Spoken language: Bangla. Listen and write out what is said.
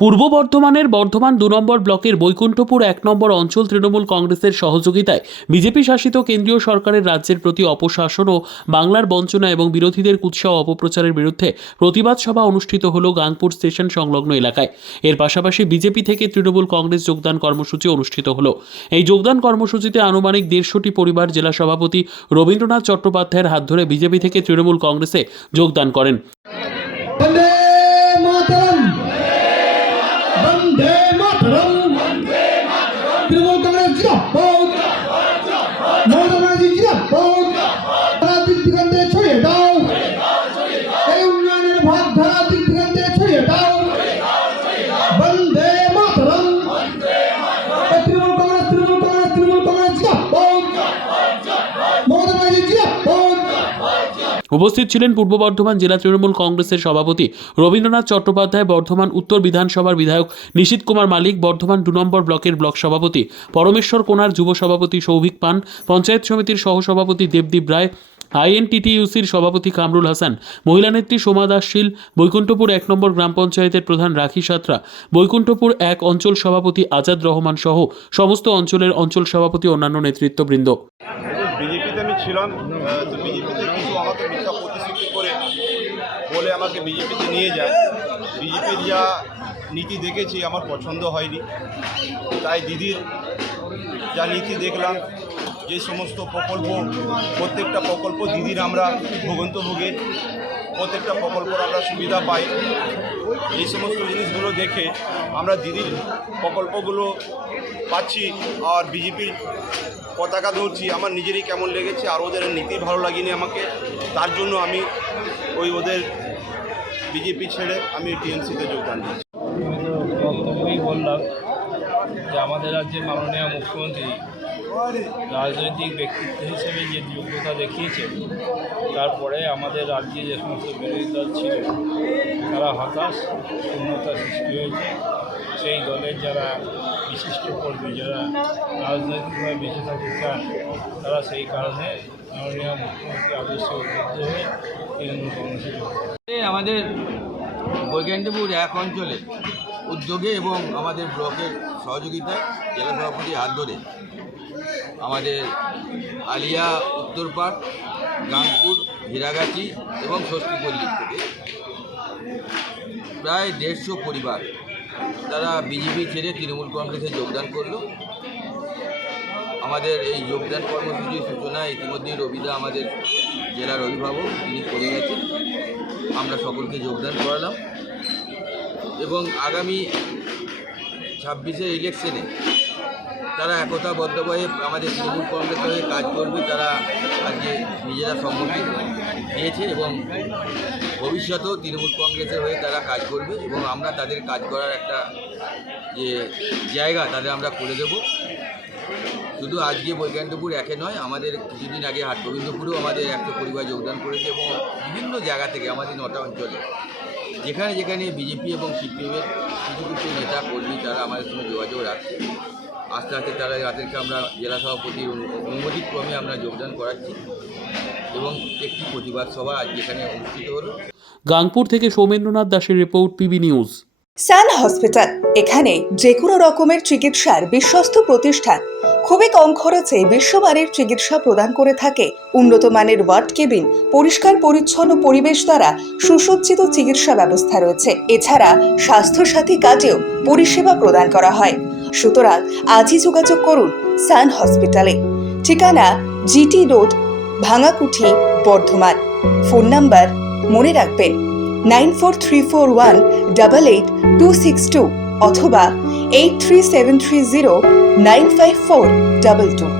পূর্ব বর্ধমানের বর্ধমান ২ নম্বর ব্লকের বৈকুণ্ঠপুর ১ নম্বর অঞ্চল তৃণমূল কংগ্রেসের সহযোগিতায় বিজেপি শাসিত কেন্দ্রীয় সরকারের রাজ্যের প্রতি অপশাসন ও বাংলার বঞ্চনা এবং বিরোধীদের কুৎসা ও অপপ্রচারের বিরুদ্ধে প্রতিবাদ সভা অনুষ্ঠিত হল গাংপুর স্টেশন সংলগ্ন এলাকায়। এর পাশাপাশি বিজেপি থেকে তৃণমূল কংগ্রেস যোগদান কর্মসূচি অনুষ্ঠিত হল। এই যোগদান কর্মসূচিতে আনুমানিক ১৫০টি পরিবার জেলা সভাপতি রবীন্দ্রনাথ চট্টোপাধ্যায়ের হাত ধরে বিজেপি থেকে তৃণমূল কংগ্রেসে যোগদান করেন। তৃণমূল কংগ্রেস জিন্দাবাদ, মমতা ব্যানার্জি জিন্দাবাদ, ধারা দিক দিগন্তে ছড়িয়ে দাও, এই উন্নয়নের ভাগ ধারা দিক দিগন্তে ছড়িয়ে দাও, বন্দে মাতরম। তৃণমূল কংগ্রেস জিন্দাবাদ, মমতা ব্যানার্জি জিন্দাবাদ। উপস্থিত ছিলেন পূর্ব বর্ধমান জেলা তৃণমূল কংগ্রেসের সভাপতি রবীন্দ্রনাথ চট্টোপাধ্যায়, বর্ধমান উত্তর বিধানসভার বিধায়ক নিশীথ কুমার মালিক, বর্ধমান ২ নম্বর ব্লকের ব্লক সভাপতি পরমেশ্বর কোনার, যুব সভাপতি সৌভিক পান, পঞ্চায়েত সমিতির সহসভাপতি দেবদীপ রায়, আইএনটিটিইউসির সভাপতি কামরুল হাসান, মহিলা নেত্রী সোমা দাস শীল, বৈকুণ্ঠপুর ১ নম্বর গ্রাম পঞ্চায়েতের প্রধান রাখি সাঁতরা, বৈকুণ্ঠপুর ১ অঞ্চল সভাপতি আজাদ রহমান সহ সমস্ত অঞ্চলের অঞ্চল সভাপতি অন্যান্য নেতৃত্ববৃন্দ। বিজেপিতে আমি ছিলাম, তো বিজেপিতে কিছু আমাকে মিথ্যা প্রতিশ্রুতি করে বলে আমাকে বিজেপিতে নিয়ে যায়। বিজেপির যা নীতি দেখেছি আমার পছন্দ হয়নি, তাই দিদির যা নীতি দেখলাম, যে সমস্ত প্রকল্প, প্রত্যেকটা প্রকল্প দিদির আমরা ভুগন্তভোগী, প্রত্যেকটা প্রকল্পর আমরা সুবিধা পাই। এই সমস্ত জিনিসগুলো দেখে আমরা দিদির প্রকল্পগুলো পাচ্ছি আর বিজেপির পতাকা ধরছি, আমার নিজেরই কেমন লেগেছে। আর ওদের নীতি ভালো লাগেনি আমাকে, তার জন্য আমি ওদের বিজেপি ছেড়ে আমি টিএমসিতে যোগদান দিয়েছি। আমি তো বক্তব্যই বললাম যে আমাদের রাজ্যের মাননীয় মুখ্যমন্ত্রী রাজনৈতিক ব্যক্তিত্ব হিসেবে যে যোগ্যতা দেখিয়েছেন, তারপরে আমাদের রাজ্যে যে সমস্ত বিরোধী দল ছিল তারা হতাশ, শূন্যতা সৃষ্টি হয়েছে। সেই দলের যারা বিশিষ্ট কর্মী, যারা রাজনৈতিকভাবে বেঁচে থাকতে চান, তারা সেই কারণে মাননীয় মুখ্যমন্ত্রী আদর্শে উদ্বুদ্ধ হয়ে তৃণমূল কংগ্রেসে যোগ দেন। আমাদের বৈকুণ্ঠপুর ১ অঞ্চলে উদ্যোগে এবং আমাদের ব্লকের সহযোগিতায় জেলা সভাপতির হাত ধরে আমাদের আলিয়া, উত্তরপাড়, গাংপুর, হীরাগাছি এবং ষষ্ঠীপল্লী থেকে প্রায় ১৫০ পরিবার তারা বিজেপি ছেড়ে তৃণমূল কংগ্রেসে যোগদান করলো। আমাদের এই যোগদান কর্মসূচির সূচনা ইতিমধ্যেই রবিদা, আমাদের জেলার অভিভাবক, তিনি করে গেছেন। আমরা সকলকে যোগদান করালাম এবং আগামী ২৬-এর ইলেকশনে তারা একতাবদ্ধভাবে আমাদের তৃণমূল কংগ্রেসের হয়ে কাজ করবে, তারা আজকে নিজেরা সম্মতি দিয়েছে এবং ভবিষ্যতেও তৃণমূল কংগ্রেসের হয়ে তারা কাজ করবে এবং আমরা তাদের কাজ করার একটা যে জায়গা তাদের আমরা করে দেব। শুধু আজকে বৈকুণ্ঠপুর ১-এ নয়, আমাদের কিছুদিন আগে হাটগোবিন্দপুরেও আমাদের ১০০ পরিবার যোগদান করেছে এবং বিভিন্ন জায়গা থেকে আমাদের ৯টা অঞ্চলে যেখানে যেখানে বিজেপি এবং সিপিএমের কিছু কিছু নেতা কর্মী তারা আমাদের সঙ্গে যোগাযোগ রাখছে। আস্তে আস্তে তাদেরকে আমরা জেলা সভাপতির অনুমোদিত ক্রমে আমরা যোগদান করাচ্ছি এবং একটি প্রতিবাদ সভা আজ যেখানে অনুষ্ঠিত হলো। গাংপুর থেকে সৌমেন্দ্রনাথ দাসের রিপোর্ট, পিবি নিউজ। সান হসপিটাল, এখানে যে কোনো রকমের চিকিৎসার বিশ্বস্ত প্রতিষ্ঠান। খুবই কম খরচে বিশ্বমানের চিকিৎসা প্রদান করে থাকে। উন্নত মানের ওয়ার্ড কেবিন, পরিষ্কার পরিচ্ছন্ন পরিবেশ দ্বারা সুসজ্জিত চিকিৎসা ব্যবস্থা রয়েছে। এছাড়া স্বাস্থ্যসাথী কাজেও পরিষেবা প্রদান করা হয়। সুতরাং আজই যোগাযোগ করুন সান হসপিটালে। ঠিকানা GT road, Bhangakuthi, Bardhaman. Phone number মনে রাখবেন 9434188262 অথবা 83730954222।